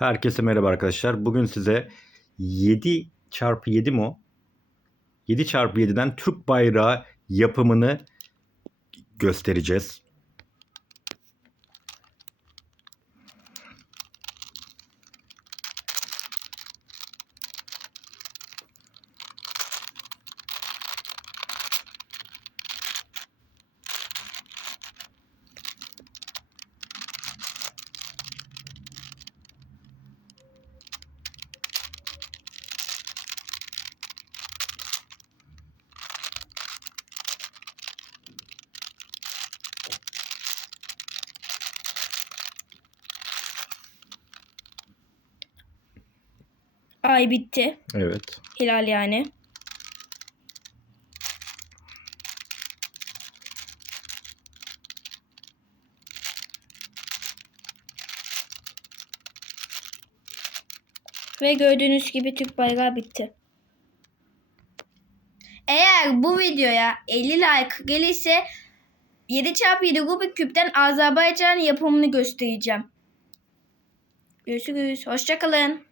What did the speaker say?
Herkese merhaba arkadaşlar. Bugün size 7 çarpı 7 mi o? 7 çarpı 7'den Türk bayrağı yapımını göstereceğiz. Ay bitti. Evet. Hilal yani. Ve gördüğünüz gibi Türk bayrağı bitti. Eğer bu videoya 50 like gelirse 7x7 Rubik küpten Azerbaycan yapımını göstereceğim. Görüşürüz. Hoşçakalın.